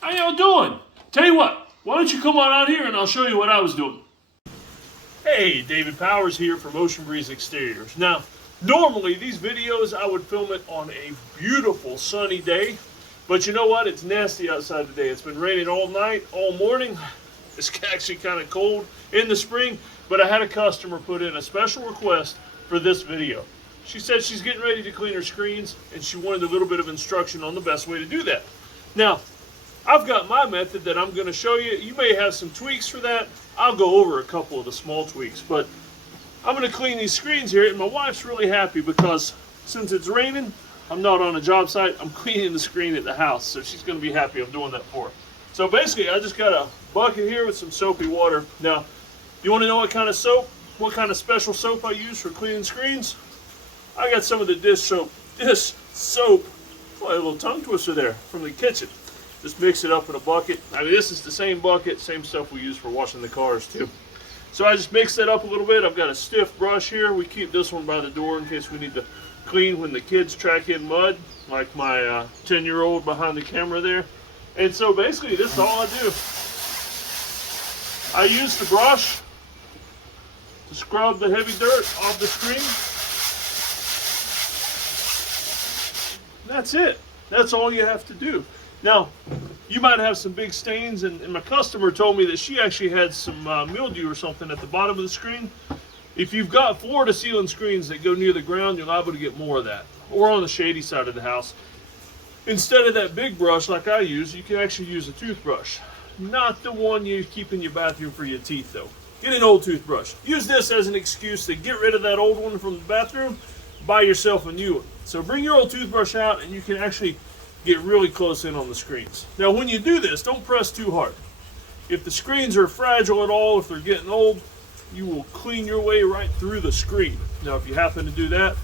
How y'all doing? Tell you what, why don't you come on out here and I'll show you what I was doing. Hey, David Powers here from Ocean Breeze Exteriors. Now, normally these videos I would film it on a beautiful sunny day, but you know what? It's nasty outside today. It's been raining all night, all morning. It's actually kind of cold in the spring, but I had a customer put in a special request for this video. She said she's getting ready to clean her screens and she wanted a little bit of instruction on the best way to do that. Now, I've got my method that I'm going to show you. You may have some tweaks for that. I'll go over a couple of the small tweaks, but I'm going to clean these screens here, and my wife's really happy because since it's raining, I'm not on a job site, I'm cleaning the screen at the house, so she's going to be happy I'm doing that for her. So basically, I just got a bucket here with some soapy water. Now, you want to know what kind of soap, what kind of special soap I use for cleaning screens? I got some of the dish soap. Oh, a little tongue twister there from the kitchen. Just mix it up in a bucket. I mean, this is the same bucket, same stuff we use for washing the cars too. So I just mix that up a little bit. I've got a stiff brush here. We keep this one by the door in case we need to clean when the kids track in mud, like my 10-year-old behind the camera there. And so basically, this is all I do. I use the brush to scrub the heavy dirt off the screen. That's it. That's all you have to do. Now, you might have some big stains, and my customer told me that she actually had some mildew or something at the bottom of the screen. If you've got floor-to-ceiling screens that go near the ground, you're liable to get more of that, or on the shady side of the house. Instead of that big brush like I use, you can actually use a toothbrush. Not the one you keep in your bathroom for your teeth, though. Get an old toothbrush. Use this as an excuse to get rid of that old one from the bathroom, buy yourself a new one. So bring your old toothbrush out, and you can actually get really close in on the screens. Now when you do this, don't press too hard. If the screens are fragile at all, if they're getting old, you will clean your way right through the screen. Now if you happen to do that,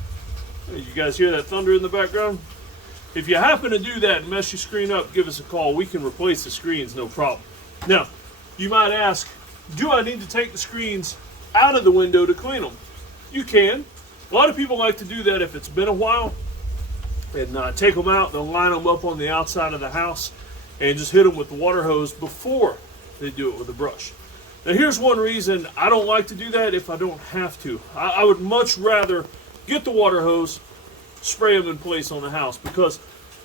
you guys hear that thunder in the background? If you happen to do that and mess your screen up, give us a call. We can replace the screens, no problem. Now, you might ask, do I need to take the screens out of the window to clean them? You can. A lot of people like to do that if it's been a while. And take them out, they'll line them up on the outside of the house and just hit them with the water hose before they do it with a brush. Now here's one reason I don't like to do that if I don't have to. I would much rather get the water hose, spray them in place on the house, because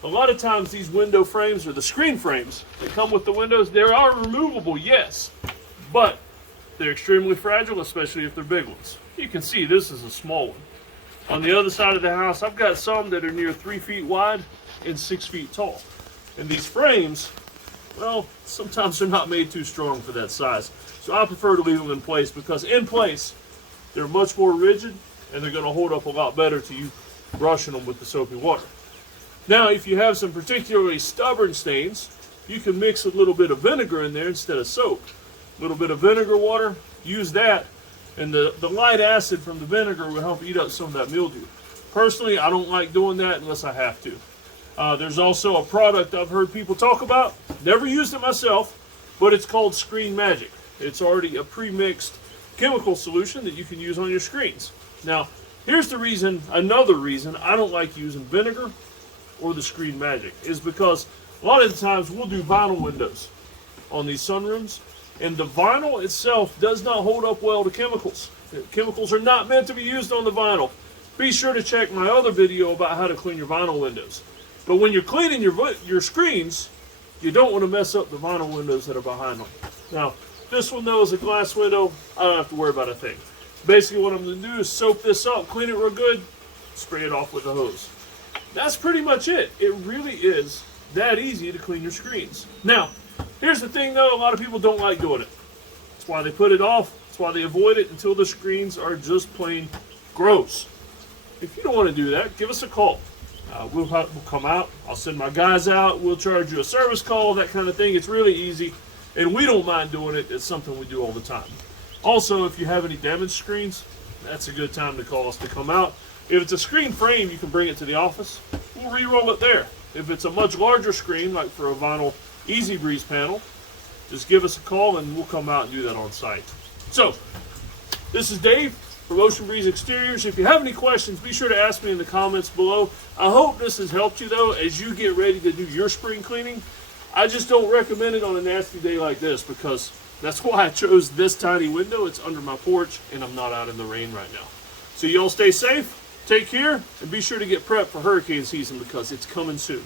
a lot of times these window frames or the screen frames that come with the windows, they are removable, yes, but they're extremely fragile, especially if they're big ones. You can see this is a small one. On the other side of the house, I've got some that are near 3 feet wide and 6 feet tall. And these frames, well, sometimes they're not made too strong for that size. So I prefer to leave them in place because in place, they're much more rigid and they're going to hold up a lot better to you brushing them with the soapy water. Now, if you have some particularly stubborn stains, you can mix a little bit of vinegar in there instead of soap. A little bit of vinegar water, use that. And the light acid from the vinegar will help eat up some of that mildew. Personally, I don't like doing that unless I have to. There's also a product I've heard people talk about. Never used it myself, but it's called Screen Magic. It's already a pre-mixed chemical solution that you can use on your screens. Now, here's the reason, another reason I don't like using vinegar or the Screen Magic is because a lot of the times we'll do vinyl windows on these sunrooms. And the vinyl itself does not hold up well to chemicals. Chemicals are not meant to be used on the vinyl. Be sure to check my other video about how to clean your vinyl windows. But when you're cleaning your screens, you don't want to mess up the vinyl windows that are behind them. Now, this one though is a glass window. I don't have to worry about a thing. Basically what I'm going to do is soap this up, clean it real good, spray it off with a hose. That's pretty much it. It really is that easy to clean your screens. Now, here's the thing though, a lot of people don't like doing it. That's why they put it off. That's why they avoid it until the screens are just plain gross. If you don't want to do that, give us a call. We'll come out. I'll send my guys out. We'll charge you a service call, that kind of thing. It's really easy. And we don't mind doing it. It's something we do all the time. Also, if you have any damaged screens, that's a good time to call us to come out. If it's a screen frame, you can bring it to the office. We'll re-roll it there. If it's a much larger screen, like for a vinyl Easy Breeze panel, just give us a call and we'll come out and do that on site. So, this is Dave from Ocean Breeze Exteriors. If you have any questions, be sure to ask me in the comments below. I hope this has helped you though as you get ready to do your spring cleaning. I just don't recommend it on a nasty day like this, because that's why I chose this tiny window. It's under my porch and I'm not out in the rain right now. So y'all stay safe, take care, and be sure to get prepped for hurricane season because it's coming soon.